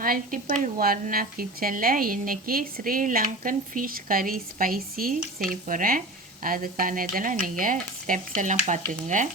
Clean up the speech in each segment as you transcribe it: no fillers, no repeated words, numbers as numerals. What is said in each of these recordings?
Multiple Varna கிச்சனில் இன்றைக்கி Sri Lankan fish கறி ஸ்பைசி செய்ய போகிறேன். அதுக்கான இதெல்லாம் நீங்கள் ஸ்டெப்ஸ் எல்லாம் பார்த்துக்குங்க.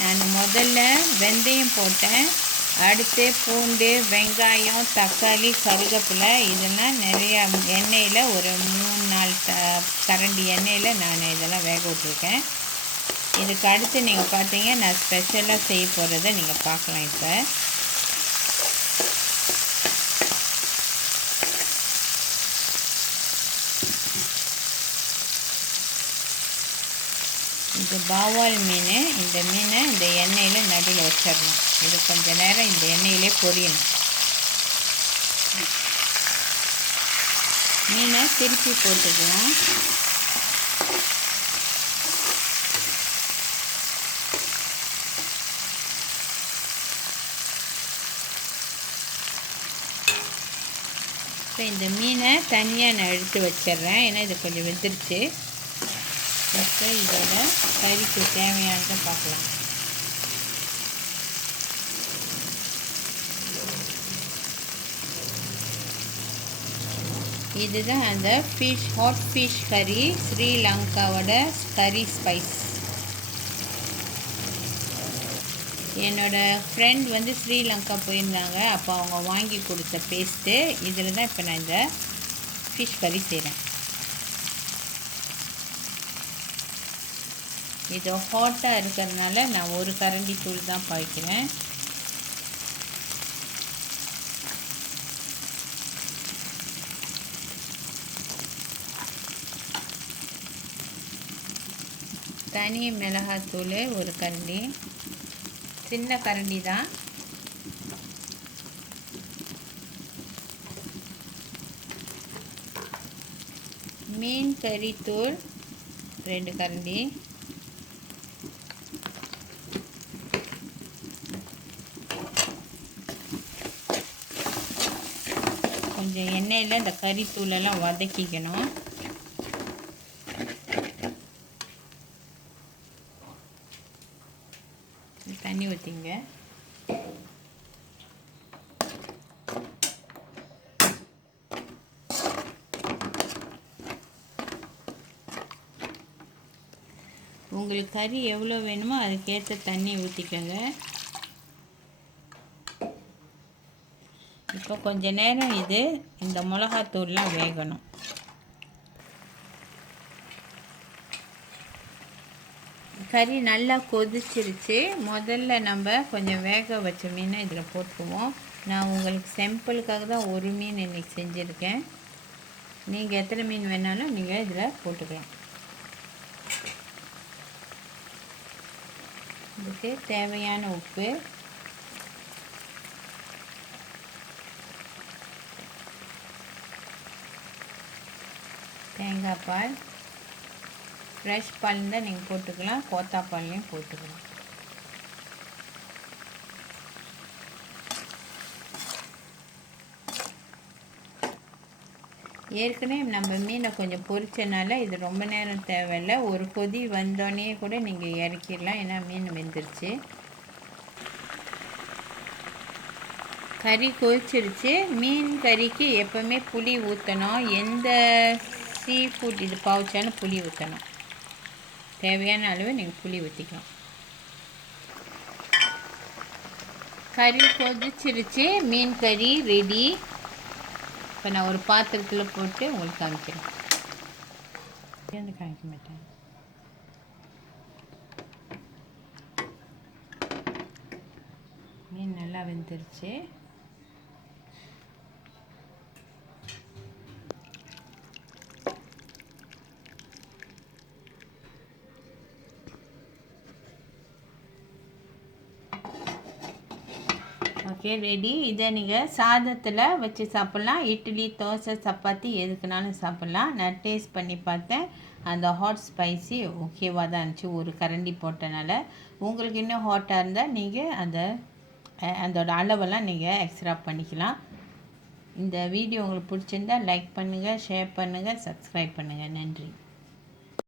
நான் முதல்ல வெந்தயம் போட்டேன். அடுத்து பூண்டு, வெங்காயம், தக்காளி, கருவேப்பிலை இதெல்லாம் நிறையா எண்ணெயில் ஒரு 3-4 கரண்டி எண்ணெயில் நான் இதெல்லாம் வேக விட்டுருக்கேன். இதுக்கு அடுத்து நீங்கள் பார்த்தீங்க நான் ஸ்பெஷலாக செய்ய போகிறத நீங்கள் பார்க்கலாம். இப்போ இது பாவால் மீன். இந்த மீனை இந்த எண்ணெயில் நடுவில் வச்சிடணும். இது கொஞ்சம் நேரம் இந்த எண்ணெயிலே பொரியணும். மீனை திருப்பி போட்டுக்கலாம். இப்போ இந்த மீனை தனியாக நான் எடுத்து வச்சிட்றேன். ஏன்னா இது கொஞ்சம் வெந்துருச்சு. இப்போ இதோட கறிக்கு தேவையானதை பார்க்கலாம். இதுதான் அந்த ஹாட் ஃபிஷ் கறி, ஸ்ரீலங்காவோட கறி ஸ்பைஸ். என்னோடய ஃப்ரெண்ட் ஸ்ரீலங்கா போயிருந்தாங்க. அப்போ அவங்க வாங்கி கொடுத்த பேஸ்ட்டு இதில் தான் இப்போ நான் இந்த ஃபிஷ் கறி செய்கிறேன். இது ஹாட்டாக இருக்கிறதுனால நான் ஒரு கரண்டி தூள் தான் பாய்க்கிறேன். தனி மிளகாத்தூள் ஒரு கரண்டி, சின்ன கரண்டி தான். மீன் கறித்தூள் 2 கரண்டி. கொஞ்சம் எண்ணெயில் இந்த கறித்தூளெல்லாம் வதக்கிக்கணும். தண்ணி ஊற்றிங்க. உங்களுக்கு கறி எவ்வளோ வேணுமோ அதுக்கேற்ற தண்ணி ஊற்றிக்கோங்க. இப்போ கொஞ்ச நேரம் இந்த மிளகாத்தூள்லாம் வேகணும். கறி நல்லா கொதிச்சிருச்சு. முதல்ல நம்ம கொஞ்சம் வேக வச்ச மீனை இதில் போட்டுக்குவோம். நான் உங்களுக்கு சிம்பிளுக்காக தான் ஒரு மீன் இன்றைக்கி செஞ்சுருக்கேன். நீங்கள் எத்தனை மீன் வேணாலும் நீங்கள் இதில் போட்டுக்கலாம். இதுக்கு தேவையான உப்பு, தேங்காய் பால், ஃப்ரெஷ் பால் இருந்தால் நீங்கள் போட்டுக்கலாம், கோத்தாப்பால்லையும் போட்டுக்கலாம். ஏற்கனவே நம்ம மீனை கொஞ்சம் பொரிச்சனால இது ரொம்ப நேரம் தேவையில்லை. ஒரு கொதி வந்தோடனே கூட நீங்கள் இறக்கிடலாம். ஏன்னா மீன் வெந்துருச்சு. கறி கொதிச்சிருச்சு. மீன் கறிக்கு எப்போவுமே புளி ஊற்றணும். எந்த சீ ஃபுட் இது பாவச்சாலும் புளி ஊற்றணும். தேவையான அளவு நீங்கள் புளி ஊற்றிக்கலாம். கறி கொதிச்சிருச்சு, மீன் கறி ரெடி. இப்போ நான் ஒரு பாத்திரத்தில் போட்டு உங்களுக்கு காமிக்கிறேன். காமிக்க மாட்டேன். மீன் நல்லா வெந்துருச்சு. Okay, ready. இதை நீங்கள் சாதத்தில் வச்சு சாப்பிட்லாம், இட்லி, தோசை, சப்பாத்தி எதுக்குனாலும் சாப்பிட்லாம். நான் டேஸ்ட் பண்ணி பார்த்தேன், அந்த ஹாட் ஸ்பைசி ஓகேவாக தான் இருந்துச்சு ஒரு கரண்டி போட்டனால. உங்களுக்கு இன்னும் ஹாட்டாக இருந்தால் நீங்கள் அதோட அளவெல்லாம் நீங்கள் எக்ஸ்ட்ரா பண்ணிக்கலாம். இந்த வீடியோ உங்களுக்கு பிடிச்சிருந்தால் லைக் பண்ணுங்கள், ஷேர் பண்ணுங்கள், சப்ஸ்கிரைப் பண்ணுங்கள். நன்றி.